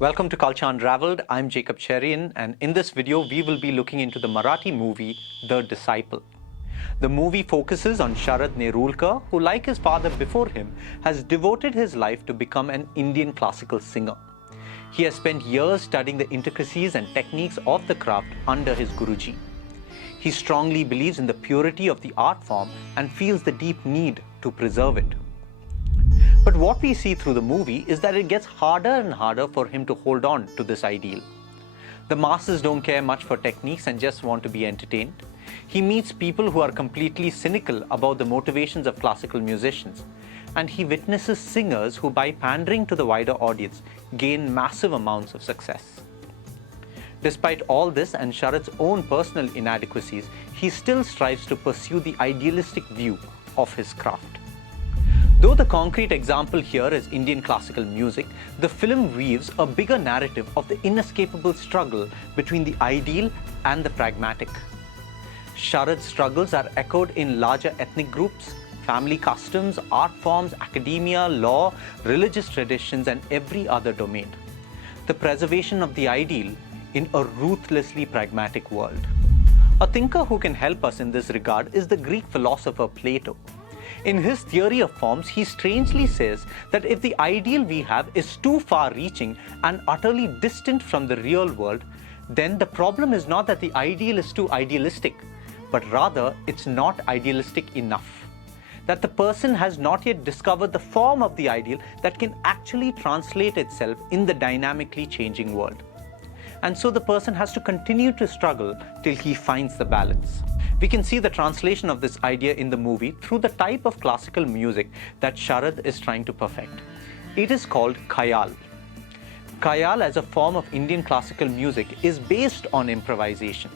Welcome to Culture Unraveled. I'm Jacob Cherian, and in this video, we will be looking into the Marathi movie, The Disciple. The movie focuses on Sharad Nerulkar, who, like his father before him, has devoted his life to become an Indian classical singer. He has spent years studying the intricacies and techniques of the craft under his Guruji. He strongly believes in the purity of the art form and feels the deep need to preserve it. But what we see through the movie is that it gets harder and harder for him to hold on to this ideal. The masses don't care much for techniques and just want to be entertained. He meets people who are completely cynical about the motivations of classical musicians, and he witnesses singers who, by pandering to the wider audience, gain massive amounts of success. Despite all this and Sharad's own personal inadequacies, he still strives to pursue the idealistic view of his craft. Though the concrete example here is Indian classical music, the film weaves a bigger narrative of the inescapable struggle between the ideal and the pragmatic. Sharad's struggles are echoed in larger ethnic groups, family customs, art forms, academia, law, religious traditions, and every other domain. The preservation of the ideal in a ruthlessly pragmatic world. A thinker who can help us in this regard is the Greek philosopher Plato. In his theory of forms, he strangely says that if the ideal we have is too far-reaching and utterly distant from the real world, then the problem is not that the ideal is too idealistic, but rather it's not idealistic enough. That the person has not yet discovered the form of the ideal that can actually translate itself in the dynamically changing world. And so the person has to continue to struggle till he finds the balance. We can see the translation of this idea in the movie through the type of classical music that Sharad is trying to perfect. It is called Khayal. Khayal as a form of Indian classical music is based on improvisation.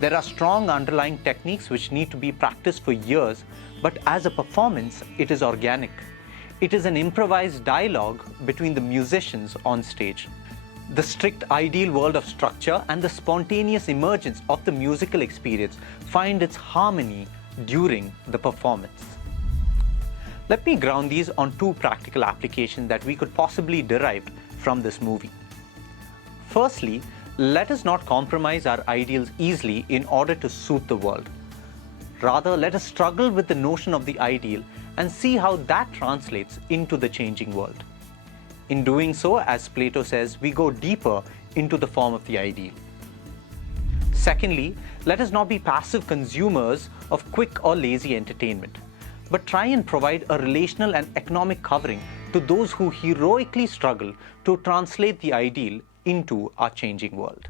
There are strong underlying techniques which need to be practiced for years, but as a performance, it is organic. It is an improvised dialogue between the musicians on stage. The strict ideal world of structure and the spontaneous emergence of the musical experience find its harmony during the performance. Let me ground these on two practical applications that we could possibly derive from this movie. Firstly, let us not compromise our ideals easily in order to suit the world. Rather, let us struggle with the notion of the ideal and see how that translates into the changing world. In doing so, as Plato says, we go deeper into the form of the ideal. Secondly, let us not be passive consumers of quick or lazy entertainment, but try and provide a relational and economic covering to those who heroically struggle to translate the ideal into our changing world.